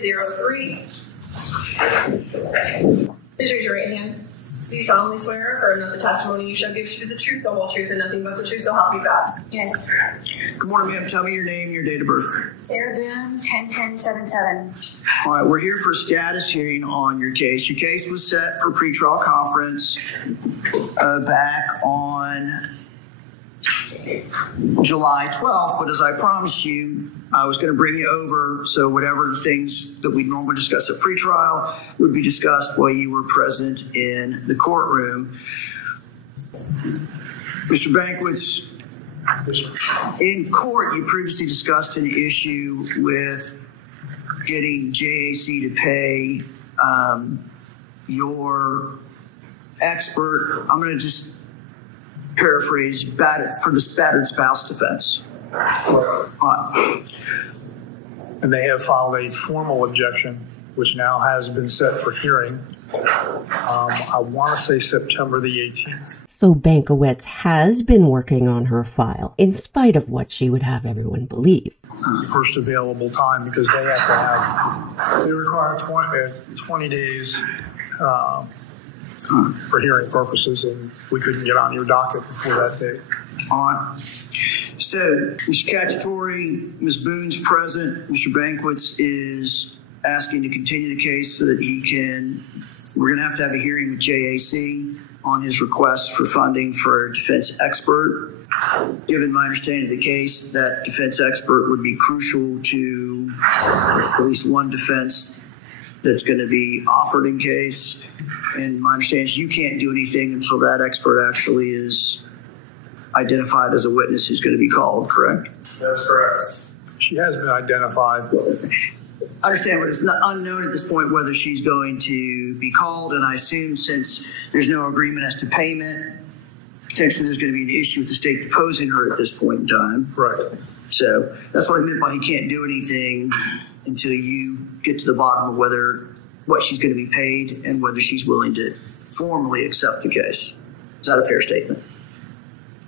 03. Please raise your right hand. Do you solemnly swear or that the testimony you shall give should be the truth, the whole truth, and nothing but the truth, so help you God? Yes. Good morning, ma'am. Tell me your name and your date of birth. Sarah Boone, 10-10-77. All right, we're here for a status hearing on your case. Your case was set for pretrial conference back on July 12th, but as I promised you, I was going to bring you over, so whatever things that we normally discuss at pretrial would be discussed while you were present in the courtroom. Mr. Banquets, in court, you previously discussed an issue with getting JAC to pay your expert. I'm going to just paraphrase for this battered spouse defense. And they have filed a formal objection, which now has been set for hearing. I want to say September the 18th. So Banquets has been working on her file, in spite of what she would have everyone believe. First available time, because they have to have, they require 20 days for hearing purposes, and we couldn't get on your docket before that date. So, Mr. Cacciatore, Ms. Boone's present. Mr. Banquets is asking to continue the case so that he can, we're going to have a hearing with JAC on his request for funding for a defense expert. Given my understanding of the case, that defense expert would be crucial to at least one defense that's going to be offered in case. And my understanding is you can't do anything until that expert actually is identified as a witness who's going to be called, correct? That's correct. She has been identified. I understand, but it's not unknown at this point whether she's going to be called, and I assume since there's no agreement as to payment, potentially there's going to be an issue with the state deposing her at this point in time. Right. So that's what I meant by he can't do anything until you get to the bottom of what she's going to be paid and whether she's willing to formally accept the case. Is that a fair statement?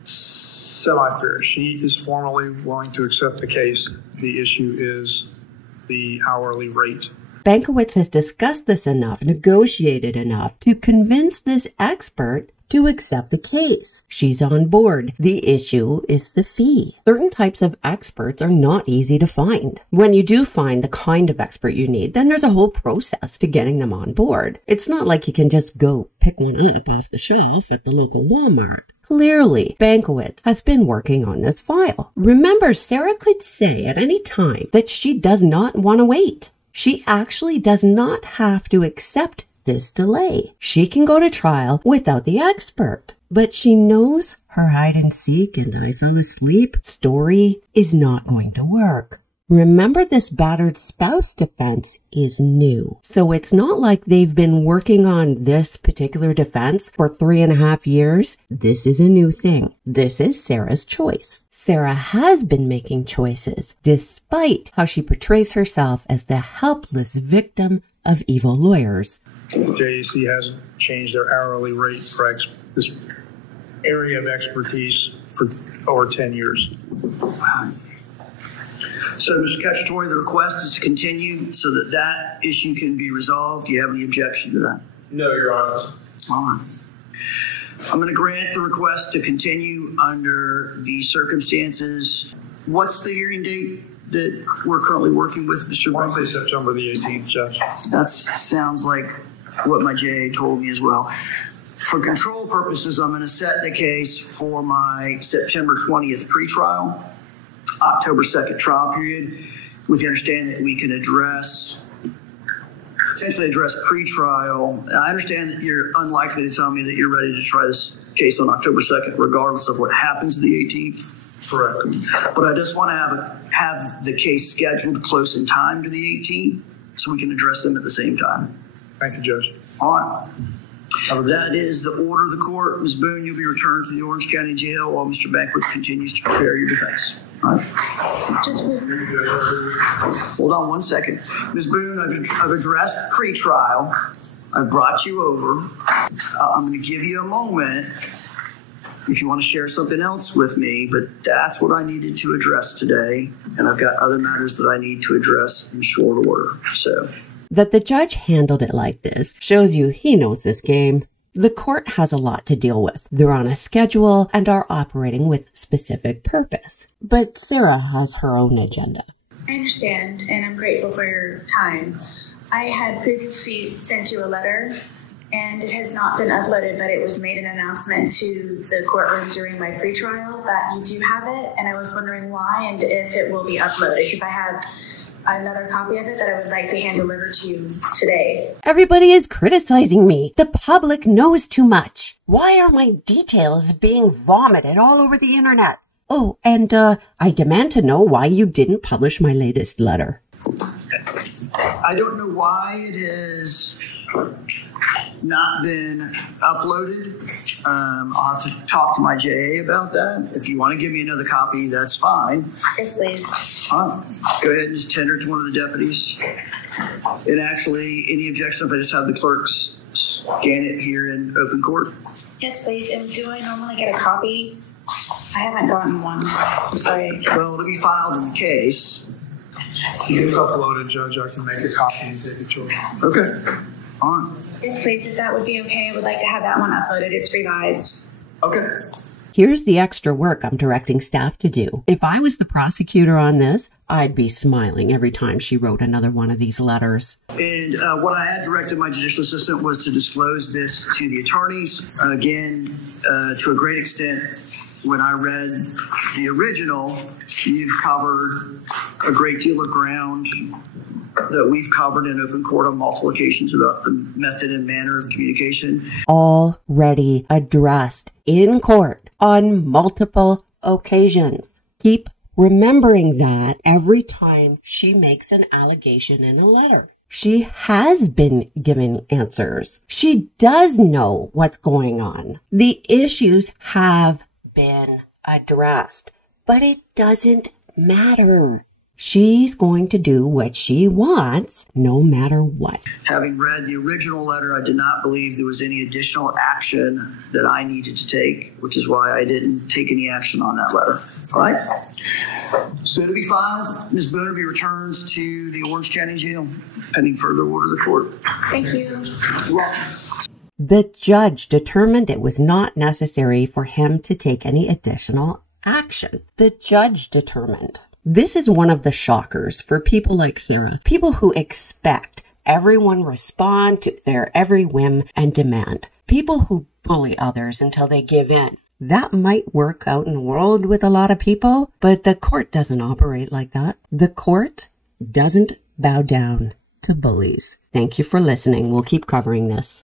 Semi-fair. She is formally willing to accept the case. The issue is the hourly rate. Banquets has discussed this enough, negotiated enough to convince this expert to accept the case. She's on board. The issue is the fee. Certain types of experts are not easy to find. When you do find the kind of expert you need, then there's a whole process to getting them on board. It's not like you can just go pick one up off the shelf at the local Walmart. Clearly, Banquets has been working on this file. Remember, Sarah could say at any time that she does not want to wait. She actually does not have to accept this delay. She can go to trial without the expert. But she knows her hide and seek and I fell asleep story is not going to work. Remember, this battered spouse defense is new. So it's not like they've been working on this particular defense for 3.5 years. This is a new thing. This is Sarah's choice. Sarah has been making choices, despite how she portrays herself as the helpless victim of evil lawyers. JAC hasn't changed their hourly rate for this area of expertise for over 10 years. So, Mr. Cacciatore, the request is to continue so that that issue can be resolved. Do you have any objection to that? No, Your Honor. All right. I'm going to grant the request to continue under these circumstances. What's the hearing date that we're currently working with, Mr. I want to say September the 18th, Judge. That sounds like what my JA told me as well. For control purposes, I'm going to set the case for my September 20th pretrial, October 2nd trial period, with the understanding that we can potentially address pretrial. And I understand that you're unlikely to tell me that you're ready to try this case on October 2nd, regardless of what happens to the 18th. Correct. But I just want to have the case scheduled close in time to the 18th so we can address them at the same time. Thank you, Judge. All right. That is the order of the court. Ms. Boone, you'll be returned to the Orange County Jail while Mr. Banquets continues to prepare your defense. All right. Hold on one second. Ms. Boone, I've addressed pretrial. I brought you over. I'm going to give you a moment. if you want to share something else with me, but that's what I needed to address today. And I've got other matters that I need to address in short order. So that the judge handled it like this shows you he knows this game. The court has a lot to deal with. They're on a schedule and are operating with specific purpose. But Sarah has her own agenda. I understand, and I'm grateful for your time. I had previously sent you a letter, and it has not been uploaded, but it was made an announcement to the courtroom during my pretrial that you do have it, and I was wondering why and if it will be uploaded, because I have another copy of it that I would like to hand deliver to you today. Everybody is criticizing me. The public knows too much. Why are my details being vomited all over the internet? Oh, and I demand to know why you didn't publish my latest letter. I don't know why it has not been uploaded. I'll have to talk to my JA about that. If you want to give me another copy, that's fine. Yes, please. Go ahead and just tender it to one of the deputies. And actually, any objection if I just have the clerks scan it here in open court? Yes, please. And do I normally get a copy? I haven't gotten one. I'm sorry. Well, it'll be filed in the case. If it's uploaded, Judge, I can make a copy and take it to her. Okay. On. Yes, please. If that would be okay, I would like to have that one uploaded. It's revised. Okay. Here's the extra work I'm directing staff to do. If I was the prosecutor on this, I'd be smiling every time she wrote another one of these letters. And what I had directed my judicial assistant was to disclose this to the attorneys. Again, to a great extent, when I read the original, you've covered a great deal of ground that we've covered in open court on multiple occasions about the method and manner of communication. Already addressed in court on multiple occasions. Keep remembering that every time she makes an allegation in a letter. She has been given answers. She does know what's going on. The issues have been addressed, but it doesn't matter. She's going to do what she wants, no matter what. Having read the original letter, I did not believe there was any additional action that I needed to take, which is why I didn't take any action on that letter. All right? So to be filed, Ms. Boone will be returned to the Orange County Jail, pending further order of the court. Thank you. You're welcome. The judge determined it was not necessary for him to take any additional action. The judge determined. This is one of the shockers for people like Sarah, people who expect everyone respond to their every whim and demand, people who bully others until they give in. That might work out in the world with a lot of people, but the court doesn't operate like that. The court doesn't bow down to bullies. Thank you for listening. We'll keep covering this.